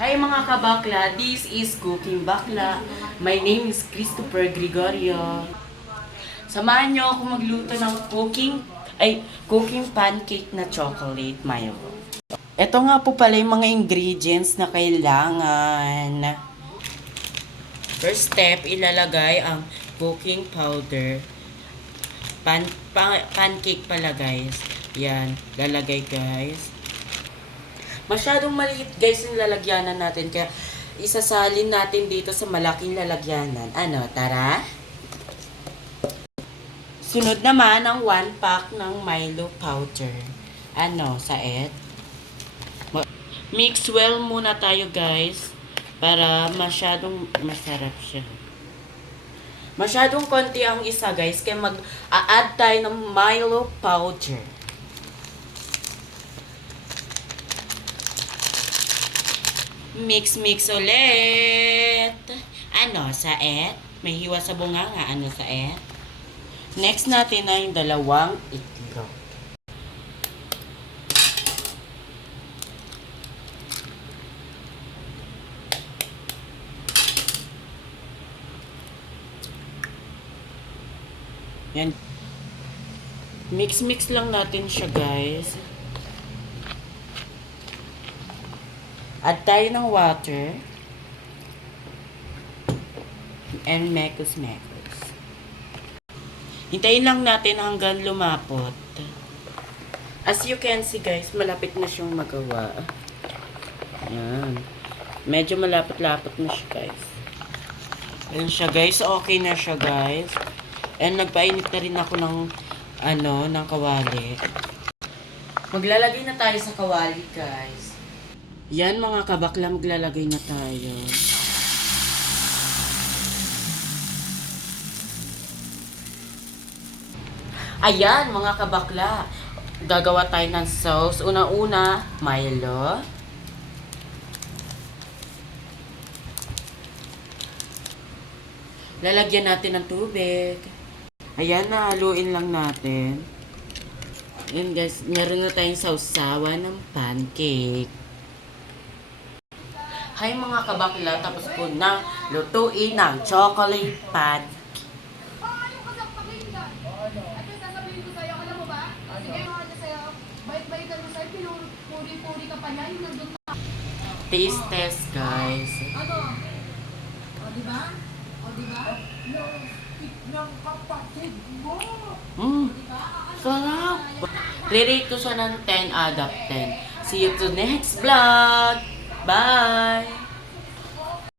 Hi mga kabakla, this is Cooking Bakla. My name is Christopher Gregorio. Samahan niyo ako magluto ng cooking pancake na chocolate mayo. Ito nga po pala yung mga ingredients na kailangan. First step, ilalagay ang cooking powder. Pancake pala guys. Yan, lalagay guys. Masyadong maliit guys yung lalagyanan natin. Kaya isasalin natin dito sa malaking lalagyanan. Ano, tara? Sunod naman ang 1 pack ng Milo powder. Ano, saet? Mix well muna tayo guys. Para masyadong masarap siya. Masyadong konti ang isa guys. Kaya mag-a-add tayo ng Milo powder. Mix ulit. Ano, saet? May hiwa sa bunganga. Ano, saet? Next natin ay yung 2 itlog. Yan. Mix lang natin siya guys. Add tayo ng water. And mekos. Hintayin lang natin hanggang lumapot. As you can see guys, malapit na siyang magawa. Ayan. Medyo malapot-lapot na siya guys. Ayan siya guys. Okay na siya guys. And nagpainit na rin ako ng ng kawali. Maglalagay na tayo sa kawali guys. Yan mga kabakla, maglalagay na tayo. Ayan mga kabakla, gagawa tayo ng sauce. Una-una, Milo. Lalagyan natin ng tubig. Ayan, haluin lang natin. Ayan guys, meron na tayong sausawan ng pancake. Hi mga kabakla, tapos ko na lutuin ng chocolate pancake. Ayaw ka sa pakinggan. At yung sasabihin ko sa'yo, alam mo ba? Sige, mga ka sa'yo, bait-baitan mo sa'yo, pinuri-puri ka pa niya, yung nandun pa. Taste test guys. Ano? O, diba? Ng kapatid mo. Diba? Sarap. Re-rate ko siya ng 10 out of 10. See you to next vlog. Bye!